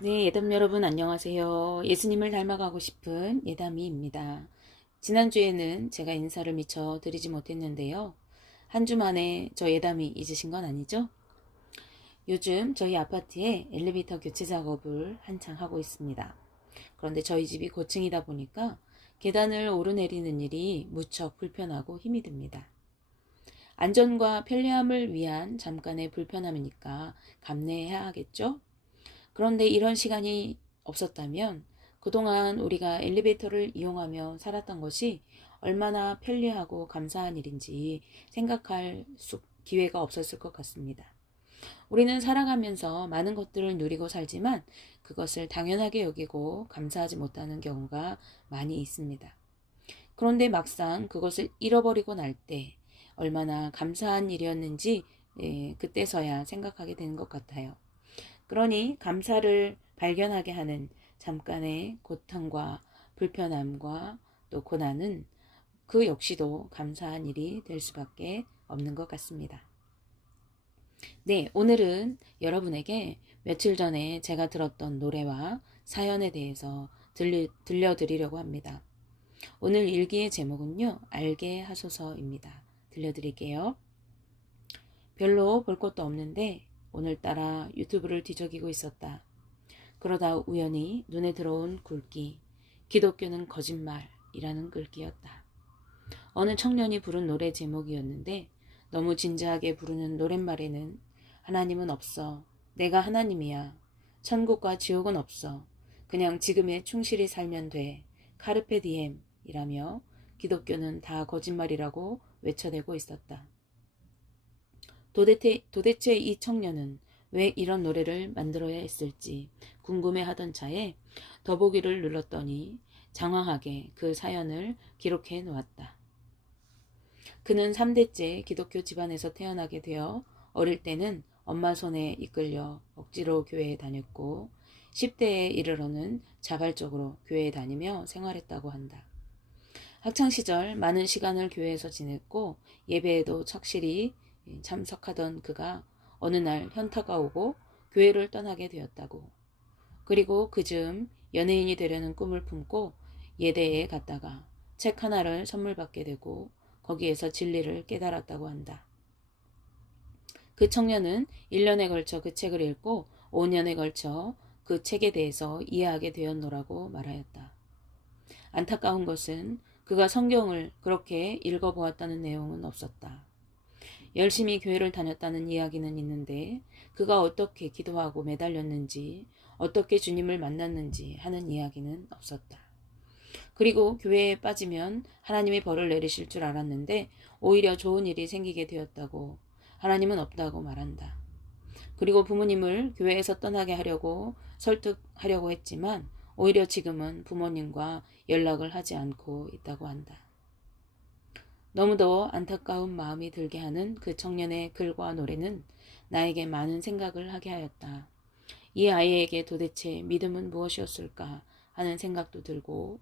네, 예담 여러분 안녕하세요. 예수님을 닮아가고 싶은 예담이입니다. 지난주에는 제가 인사를 미처 드리지 못했는데요. 한 주 만에 저 예담이 잊으신 건 아니죠? 요즘 저희 아파트에 엘리베이터 교체 작업을 한창 하고 있습니다. 그런데 저희 집이 고층이다 보니까 계단을 오르내리는 일이 무척 불편하고 힘이 듭니다. 안전과 편리함을 위한 잠깐의 불편함이니까 감내해야 하겠죠? 그런데 이런 시간이 없었다면 그동안 우리가 엘리베이터를 이용하며 살았던 것이 얼마나 편리하고 감사한 일인지 생각할 수, 기회가 없었을 것 같습니다. 우리는 살아가면서 많은 것들을 누리고 살지만 그것을 당연하게 여기고 감사하지 못하는 경우가 많이 있습니다. 그런데 막상 그것을 잃어버리고 날 때 얼마나 감사한 일이었는지 예, 그때서야 생각하게 되는 것 같아요. 그러니 감사를 발견하게 하는 잠깐의 고통과 불편함과 또 고난은 그 역시도 감사한 일이 될 수밖에 없는 것 같습니다. 네, 오늘은 여러분에게 며칠 전에 제가 들었던 노래와 사연에 대해서 들려, 들려드리려고 합니다. 오늘 일기의 제목은요, 알게 하소서입니다. 들려드릴게요. 별로 볼 것도 없는데 오늘따라 유튜브를 뒤적이고 있었다. 그러다 우연히 눈에 들어온 굵기, 기독교는 거짓말이라는 글귀였다. 어느 청년이 부른 노래 제목이었는데 너무 진지하게 부르는 노랫말에는 하나님은 없어. 내가 하나님이야. 천국과 지옥은 없어. 그냥 지금에 충실히 살면 돼. 카르페 디엠이라며 기독교는 다 거짓말이라고 외쳐대고 있었다. 도대체, 도대체 이 청년은 왜 이런 노래를 만들어야 했을지 궁금해 하던 차에 더보기를 눌렀더니 장황하게 그 사연을 기록해 놓았다. 그는 3대째 기독교 집안에서 태어나게 되어 어릴 때는 엄마 손에 이끌려 억지로 교회에 다녔고 10대에 이르러는 자발적으로 교회에 다니며 생활했다고 한다. 학창시절 많은 시간을 교회에서 지냈고 예배에도 착실히 예, 참석하던 그가 어느 날 현타가 오고 교회를 떠나게 되었다고. 그리고 그즈음 연예인이 되려는 꿈을 품고 예대에 갔다가 책 하나를 선물 받게 되고 거기에서 진리를 깨달았다고 한다. 그 청년은 1년에 걸쳐 그 책을 읽고 5년에 걸쳐 그 책에 대해서 이해하게 되었노라고 말하였다. 안타까운 것은 그가 성경을 그렇게 읽어보았다는 내용은 없었다. 열심히 교회를 다녔다는 이야기는 있는데 그가 어떻게 기도하고 매달렸는지 어떻게 주님을 만났는지 하는 이야기는 없었다. 그리고 교회에 빠지면 하나님이 벌을 내리실 줄 알았는데 오히려 좋은 일이 생기게 되었다고 하나님은 없다고 말한다. 그리고 부모님을 교회에서 떠나게 하려고 설득하려고 했지만 오히려 지금은 부모님과 연락을 하지 않고 있다고 한다. 너무도 안타까운 마음이 들게 하는 그 청년의 글과 노래는 나에게 많은 생각을 하게 하였다. 이 아이에게 도대체 믿음은 무엇이었을까 하는 생각도 들고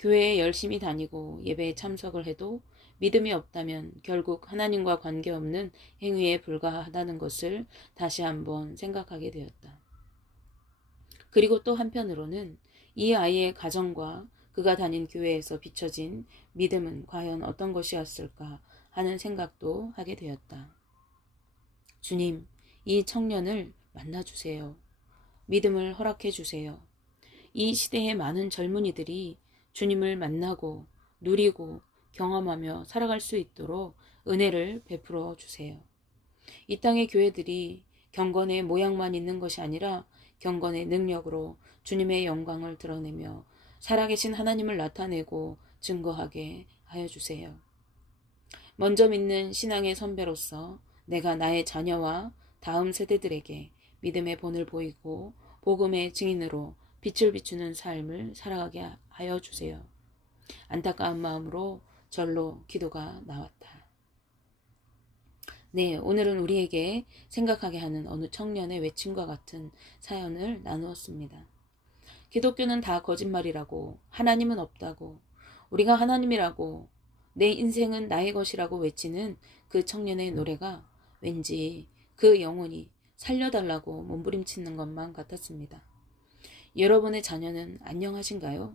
교회에 열심히 다니고 예배에 참석을 해도 믿음이 없다면 결국 하나님과 관계없는 행위에 불과하다는 것을 다시 한번 생각하게 되었다. 그리고 또 한편으로는 이 아이의 가정과 그가 다닌 교회에서 비춰진 믿음은 과연 어떤 것이었을까 하는 생각도 하게 되었다. 주님, 이 청년을 만나주세요. 믿음을 허락해 주세요. 이 시대의 많은 젊은이들이 주님을 만나고 누리고 경험하며 살아갈 수 있도록 은혜를 베풀어 주세요. 이 땅의 교회들이 경건의 모양만 있는 것이 아니라 경건의 능력으로 주님의 영광을 드러내며 살아계신 하나님을 나타내고 증거하게 하여 주세요. 먼저 믿는 신앙의 선배로서 내가 나의 자녀와 다음 세대들에게 믿음의 본을 보이고 복음의 증인으로 빛을 비추는 삶을 살아가게 하여 주세요. 안타까운 마음으로 절로 기도가 나왔다. 네, 오늘은 우리에게 생각하게 하는 어느 청년의 외침과 같은 사연을 나누었습니다. 기독교는 다 거짓말이라고, 하나님은 없다고, 우리가 하나님이라고, 내 인생은 나의 것이라고 외치는 그 청년의 노래가 왠지 그 영혼이 살려달라고 몸부림치는 것만 같았습니다. 여러분의 자녀는 안녕하신가요?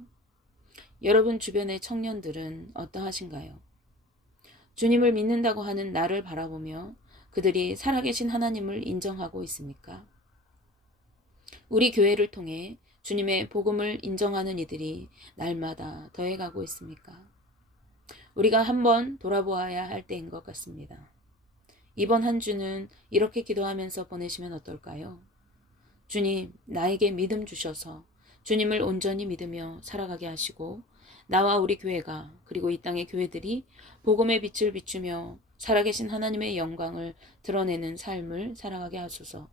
여러분 주변의 청년들은 어떠하신가요? 주님을 믿는다고 하는 나를 바라보며 그들이 살아계신 하나님을 인정하고 있습니까? 우리 교회를 통해 주님의 복음을 인정하는 이들이 날마다 더해가고 있습니까? 우리가 한번 돌아보아야 할 때인 것 같습니다. 이번 한 주는 이렇게 기도하면서 보내시면 어떨까요? 주님, 나에게 믿음 주셔서 주님을 온전히 믿으며 살아가게 하시고 나와 우리 교회가 그리고 이 땅의 교회들이 복음의 빛을 비추며 살아계신 하나님의 영광을 드러내는 삶을 살아가게 하소서.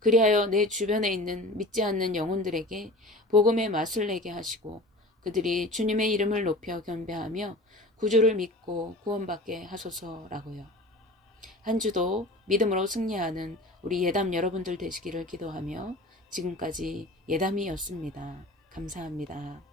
그리하여 내 주변에 있는 믿지 않는 영혼들에게 복음의 맛을 내게 하시고 그들이 주님의 이름을 높여 경배하며 구주를 믿고 구원받게 하소서라고요. 한 주도 믿음으로 승리하는 우리 예담 여러분들 되시기를 기도하며 지금까지 예담이었습니다. 감사합니다.